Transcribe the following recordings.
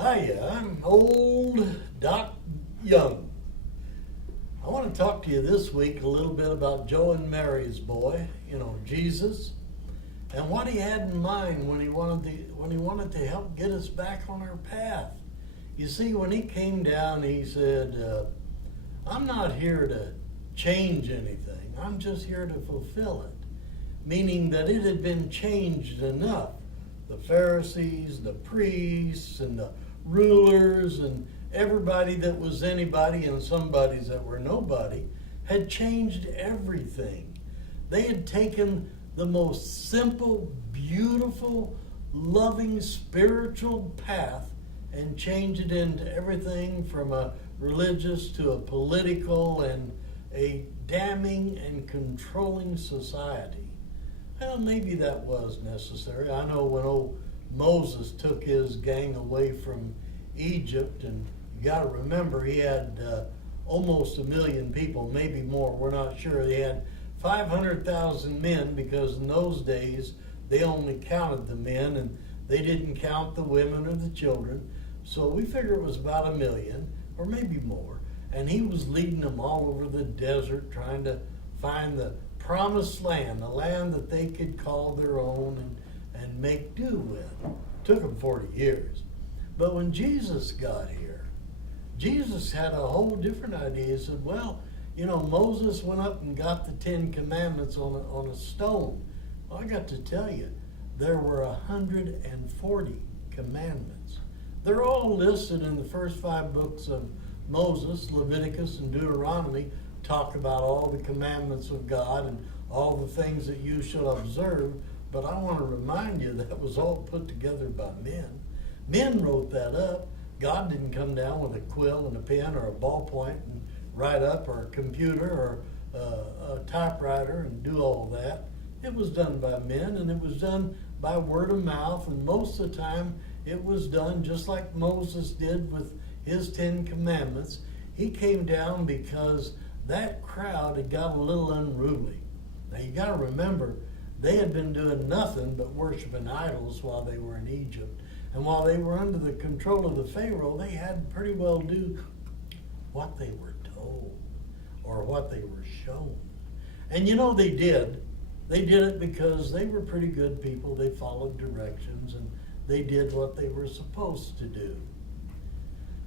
Hiya, I'm old Doc Young. I want to talk to you this week a little bit about Joe and Mary's boy, Jesus, and what he had in mind when he wanted to help get us back on our path. You see, when he came down, he said, I'm not here to change anything. I'm just here to fulfill it, meaning that it had been changed enough. The Pharisees, the priests, and the rulers, and everybody that was anybody and somebodies that were nobody had changed everything. They had taken the most simple, beautiful, loving, spiritual path and changed it into everything from a religious to a political and a damning and controlling society. Well, maybe that was necessary. I know when old Moses took his gang away from Egypt, and you got to remember he had almost 1 million people, maybe more, we're not sure. They had 500,000 men because in those days they only counted the men and they didn't count the women or the children. So we figure it was about 1 million or maybe more. And he was leading them all over the desert trying to find the promised land, the land that they could call their own and make do with. Took them 40 years. But when Jesus got here, Jesus had a whole different idea. He said, Moses went up and got the 10 Commandments on a stone. Well, I got to tell you, there were 140 commandments. They're all listed in the first 5 books of Moses, Leviticus, and Deuteronomy. Talk about all the commandments of God and all the things that you should observe. But I want to remind you that was all put together by men. Men wrote that up. God didn't come down with a quill and a pen or a ballpoint and write up, or a computer or a typewriter and do all that. It was done by men, and it was done by word of mouth, and most of the time it was done just like Moses did with his 10 Commandments. He came down because that crowd had got a little unruly. Now you got to remember, they had been doing nothing but worshiping idols while they were in Egypt. And while they were under the control of the Pharaoh, they had to pretty well do what they were told or what they were shown. And they did. They did it because they were pretty good people. They followed directions and they did what they were supposed to do.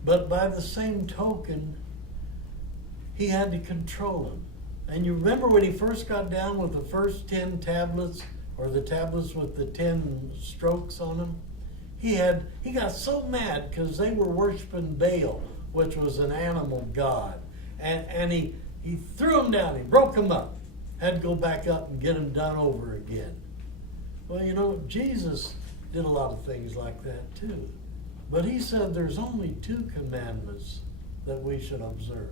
But by the same token, he had to control them. And you remember when he first got down with the first 10 tablets, or the tablets with the 10 strokes on them? He got so mad because they were worshiping Baal, which was an animal god. And he threw them down, he broke them up. Had to go back up and get them done over again. Well, Jesus did a lot of things like that too. But he said there's only 2 commandments that we should observe.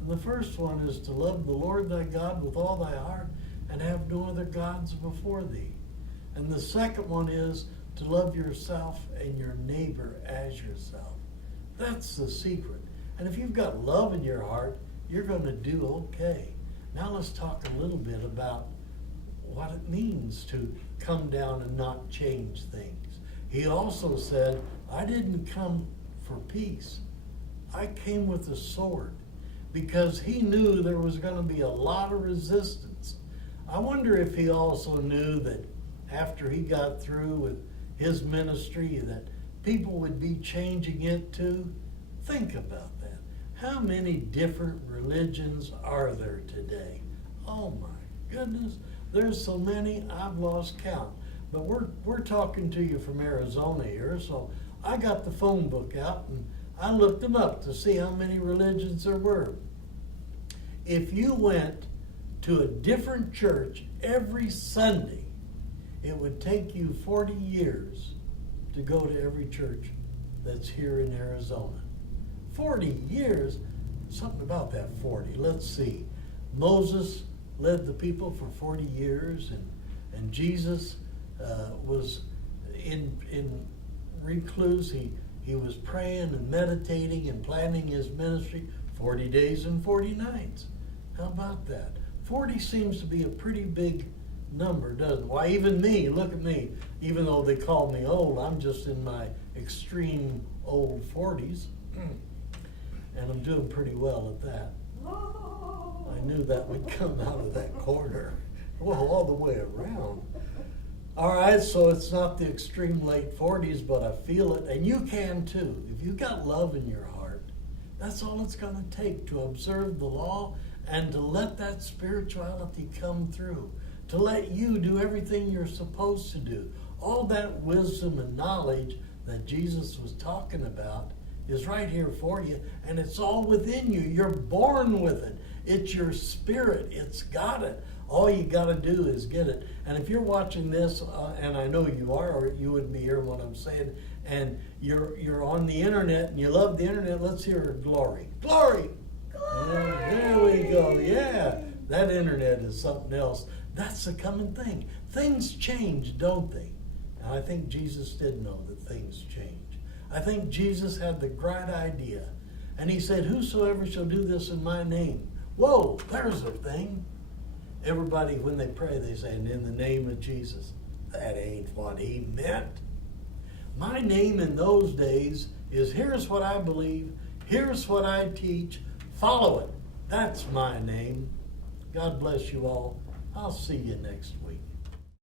And the first one is to love the Lord thy God with all thy heart and have no other gods before thee. And the second one is to love yourself and your neighbor as yourself. That's the secret. And if you've got love in your heart, you're going to do okay. Now let's talk a little bit about what it means to come down and not change things. He also said, I didn't come for peace. I came with a sword, because he knew there was going to be a lot of resistance. I wonder if he also knew that after he got through with his ministry that people would be changing it too. Think about that. How many different religions are there today? Oh my goodness, there's so many I've lost count. But we're talking to you from Arizona here, so I got the phone book out and I looked them up to see how many religions there were. If you went to a different church every Sunday, it would take you 40 years to go to every church that's here in Arizona. 40 years? Something about that 40. Let's see. Moses led the people for 40 years, and Jesus was in recluse. He was praying and meditating and planning his ministry 40 days and 40 nights. How about that? 40 seems to be a pretty big number, doesn't it? Why, even me, look at me. Even though they call me old, I'm just in my extreme old 40s. And I'm doing pretty well at that. I knew that would come out of that corner. Well, all the way around. All right, so it's not the extreme late 40s, but I feel it, and you can too. If you've got love in your heart, that's all it's going to take to observe the law and to let that spirituality come through, to let you do everything you're supposed to do. All that wisdom and knowledge that Jesus was talking about is right here for you, and it's all within you. You're born with it. It's your spirit. It's got it. All you got to do is get it. And if you're watching this, and I know you are, or you wouldn't be hearing what I'm saying, and you're on the internet and you love the internet, let's hear glory. Glory! Glory! There we go. Yeah, that internet is something else. That's the coming thing. Things change, don't they? And I think Jesus did know that things change. I think Jesus had the great idea. And he said, whosoever shall do this in my name. Whoa, there's a thing. Everybody, when they pray, they say, and in the name of Jesus. That ain't what he meant. My name in those days is, here's what I believe, here's what I teach, follow it. That's my name. God bless you all. I'll see you next week.